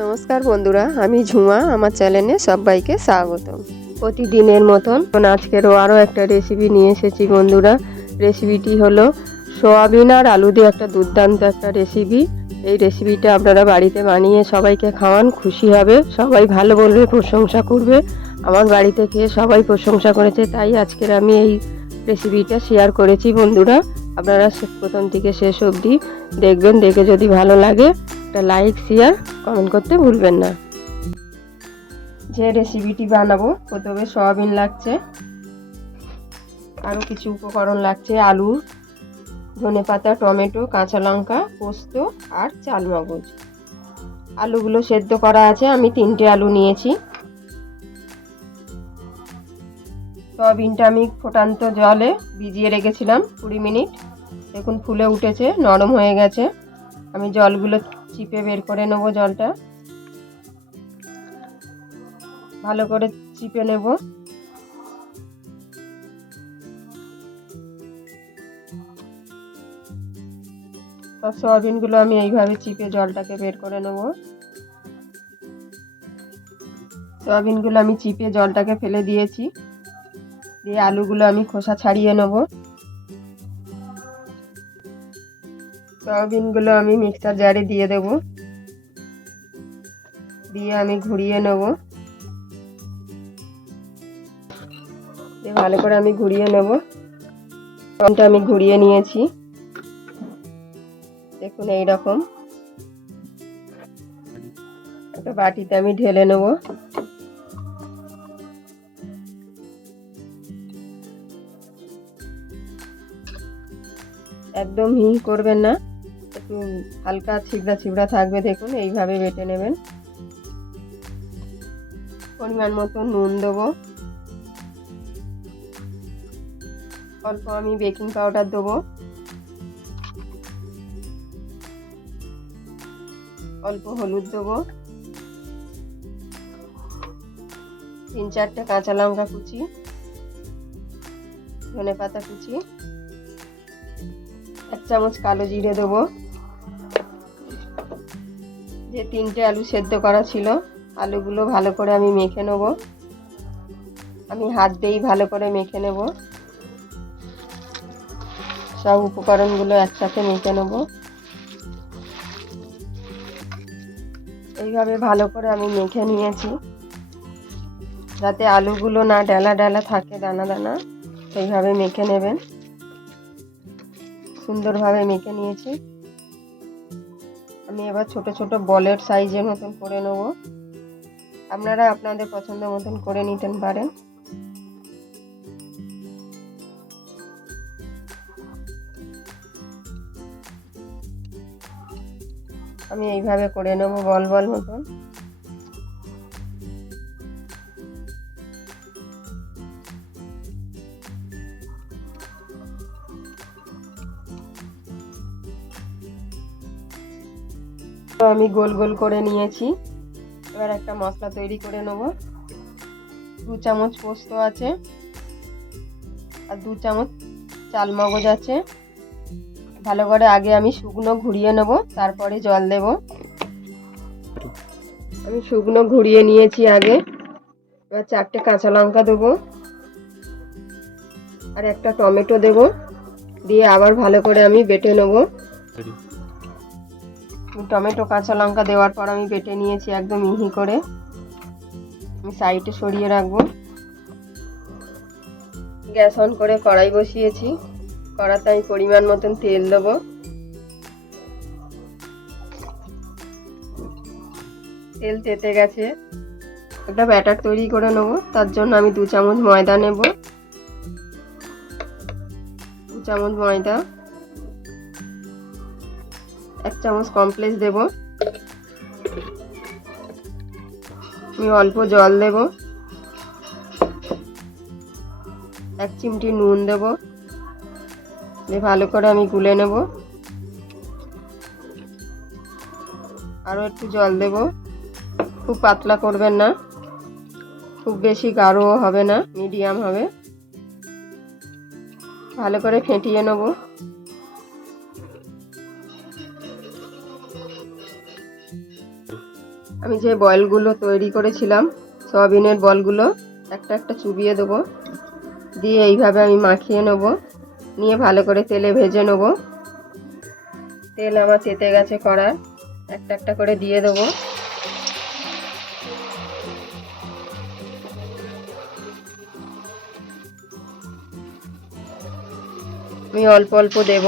নমস্কার বন্ধুরা, আমি ঝুমা, আমার চ্যানেলে সবাইকে স্বাগত প্রতিদিনের মতন আজকেরও আরও একটা রেসিপি নিয়ে এসেছি বন্ধুরা। রেসিপিটি হলো সোয়াবিন আর আলু দিয়ে একটা দুর্দান্ত একটা রেসিপি এই রেসিপিটা আপনারা বাড়িতে বানিয়ে সবাইকে খাওয়ান, খুশি হবে, সবাই ভালো বলবে, প্রশংসা করবে। আমার বাড়িতে খেয়ে সবাই প্রশংসা করেছে, তাই আজকের আমি এই রেসিপিটা শেয়ার করেছি বন্ধুরা। আপনারা প্রথম থেকে শেষ অবধি দেখবেন, দেখে যদি ভালো লাগে একটা লাইক শেয়ার কমেন্ট করতে ভুলবেন না। যে রেসিপিটি বানাবো, প্রথমে সয়াবিন লাগছে। আরও কিছু উপকরণ লাগছে, আলু, ধনে পাতা, টমেটো, কাঁচা লঙ্কা, পোস্ত আর চাল মগজ আলুগুলো সেদ্ধ করা আছে, আমি তিনটে আলু নিয়েছি। সয়াবিনটা আমি ফোটান্ত জলে ভিজিয়ে রেখেছিলাম কুড়ি মিনিট। দেখুন, ফুলে উঠেছে, নরম হয়ে গেছে। আমি জলগুলো চিপে বের করে নেব জলটা। ভালো করে চিপে নেব। সব সয়াবিনগুলো আমি এইভাবে চিপে জলটাকে বের করে নেব। সয়াবিনগুলো আমি চিপে জলটাকে ফেলে দিয়েছি। দিয়ে আলুগুলো আমি খোসা ছাড়িয়ে নেব। সয়াবিনগুলো আমি মিক্সার জারে দিয়ে দেব। দিয়ে আমি ঘুরিয়ে নেব। ভালো করে আমি ঘুরিয়ে নেব। ফোনটা আমি ঘুরিয়ে নিয়েছি। দেখুন এই রকম একটা বাটিতে আমি ঢেলে নেব। একদম মিহি করবেন না। একটু হালকা ছিবড়া ছিবড়া থাকবে দেখুন, এইভাবে বেটে নেবেন। পরিমাণ মতো নুন দেবো। অল্প আমি বেকিং পাউডার দেবো। অল্প হলুদ দেবো। তিন চারটে কাঁচা লঙ্কা কুচি ধনে পাতা কুচি, এক চামচ কালো জিরে দেবো। যে তিনটে আলু সেদ্ধ করা ছিল, আলুগুলো ভালো করে আমি মেখে নেব। আমি হাত দিয়েই ভালো করে মেখে নেব। সব উপকরণগুলো একসাথে মেখে নেব। এইভাবে ভালো করে আমি মেখে নিয়েছি। যাতে আলুগুলো না ডালা ডালা থাকে দানা দানা, সেইভাবে মেখে নেবেন। সুন্দরভাবে মেখে নিয়েছি। আমি এবার ছোট ছোট বলের সাইজের মতন করে নেব। আপনারা আপনাদের পছন্দ মতন করে নিতে পারেন। আমি এইভাবে করে নেব বল বল মতন। তো আমি গোল গোল করে নিয়েছি। এবার একটা মশলা তৈরি করে নেব। দু চামচ পোস্ত আছে আর দু চামচ চাল মগজ আছে। ভালো করে আগে আমি শুকনো ঘুরিয়ে নেব, তারপরে জল দেব। আমি শুকনো ঘুরিয়ে নিয়েছি আগে। এবার চারটে কাঁচা লঙ্কা দেবো আর একটা টমেটো দেব। দিয়ে আবার ভালো করে আমি বেটে নেব। টমেটো, কাঁচা লঙ্কা দেওয়ার পর আমি বেটে নিয়েছি একদম মিহি করে। আমি সাইডে সরিয়ে রাখব। গ্যাস অন করে কড়াই বসিয়েছি। কড়াতে আমি পরিমাণ মতন তেল দেবো। তেল তেতে গেছে। একটা ব্যাটার তৈরি করে নেব। তার জন্য আমি দু চামচ ময়দা নেব। দু চামচ ময়দা। এক চামচ কমপ্লেক্স দেব। আমি অল্প জল দেব। এক চিমটি নুন দেব। দিয়ে ভালো করে আমি গুলে নেব। আরও একটু জল দেব। খুব পাতলা করবেন না। খুব বেশি গাঢ়ও হবে না মিডিয়াম হবে। ভালো করে ফেটিয়ে নেব। আমি যে বলগুলো তৈরি করেছিলাম, সয়াবিনের বলগুলো, একটা একটা চুবিয়ে দেবো। দিয়ে এইভাবে আমি মাখিয়ে নেব। নিয়ে ভালো করে তেলে ভেজে নেব। তেল আমার চেতে গেছে কড়ার একটা একটা করে দিয়ে দেবো। আমি অল্প অল্প দেব।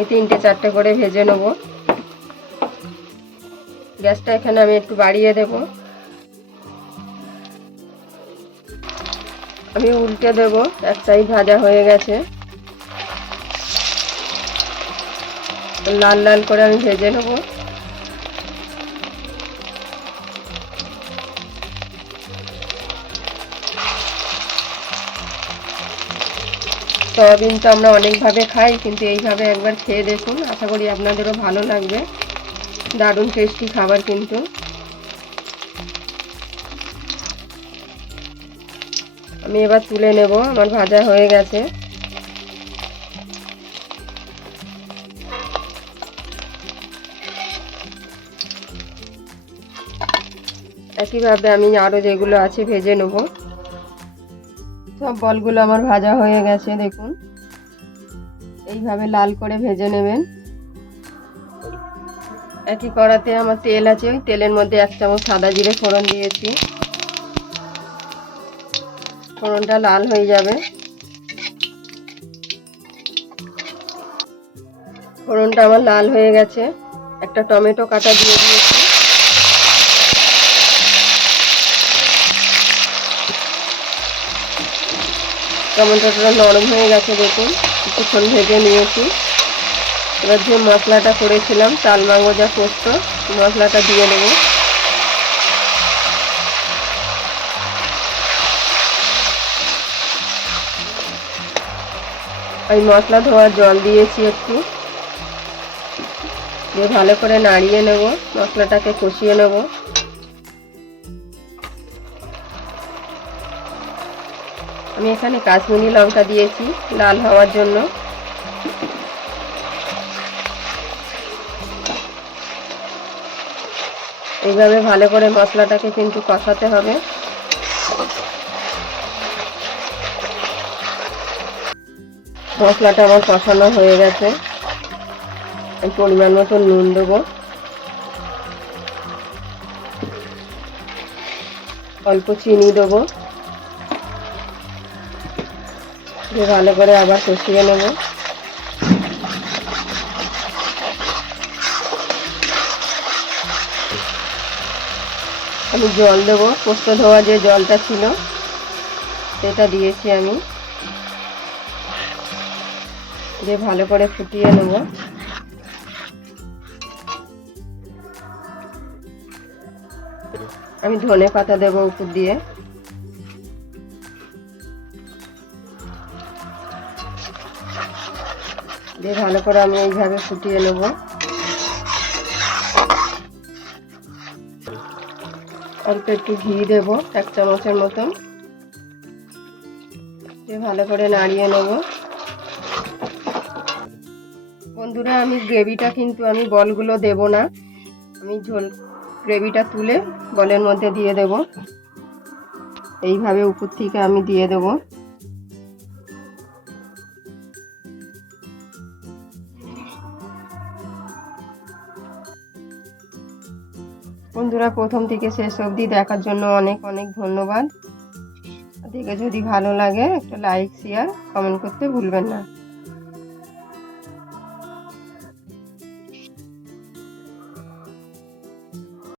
আমি তিনটে, চারটে করে ভেজে নেব। গ্যাসটা এখানে আমি একটু বাড়িয়ে দেব। আমি উল্টে দেব, এক সাইড ভাজা হয়ে গেছে। লাল লাল করে আমি ভেজে নেব। সয়াবিন তো আমরা অনেকভাবে খাই, কিন্তু এইভাবে একবার খেয়ে দেখুন, আশা করি আপনাদেরও ভালো লাগবে। দারুণ টেস্টি খাবার কিন্তু। আমি এবার তুলে নেব, আমার ভাজা হয়ে গেছে। একইভাবে আমি আরও যেগুলো আছে ভেজে নেব। সব বলগুলো আমার ভাজা হয়ে গেছে, দেখুন। এইভাবে লাল করে ভেজে নেবেন। একই কড়াতে আমার তেল আছে, ওই তেলের মধ্যে এক চামচ সাদা জিরে ফোড়ন দিয়েছি। ফোড়নটা লাল হয়ে যাবে। ফোড়নটা আমার লাল হয়ে গেছে। একটা টমেটো কাটা দিয়ে দিয়েছি। টমেটোটা নরম হয়ে গেছে দেখুন। কিছুক্ষণ ভেজে নিয়েছি। এবার যে মশলাটা করেছিলাম, চাল মাঙ্গজা পোস্ত মশলাটা দিয়ে নেব ওই মশলা ধোয়ার জল দিয়েছি একটু। দিয়ে ভালো করে নাড়িয়ে নেব। মশলাটাকে কষিয়ে নেব। আমি এখানে কাশ্মীরি লঙ্কা দিয়েছি, লাল হওয়ার জন্য। এইভাবে ভালো করে মশলাটাকে কিন্তু কষাতে হবে। মশলাটা আমার কষানো হয়ে গেছে। পরিমাণ মতো নুন দেবো। অল্প চিনি দেবো। দিয়ে ভালো করে আবার কষিয়ে নেব। আমি জল দেবো। পোস্ত ধোয়া যে জলটা ছিল, সেটা দিয়েছি আমি। দিয়ে ভালো করে ফুটিয়ে নেব। আমি ধনে পাতা দেবো উপর দিয়ে। দিয়ে ভালো করে আমি এইভাবে ফুটিয়ে নেব। অল্প একটু ঘি দেব, এক চামচের মতন। দিয়ে ভালো করে নাড়িয়ে নেব। বন্ধুরা, আমি গ্রেভিটা কিন্তু আমি বলগুলো দেব না। আমি ঝোল গ্রেভিটা তুলে বলের মধ্যে দিয়ে দেব। এইভাবে উপর থেকে আমি দিয়ে দেবো। বন্ধুরা, প্রথম থেকে শেষ অবধি দেখার জন্য অনেক অনেক ধন্যবাদ। দেখে যদি ভালো লাগে, একটা লাইক শেয়ার কমেন্ট করতে ভুলবেন না।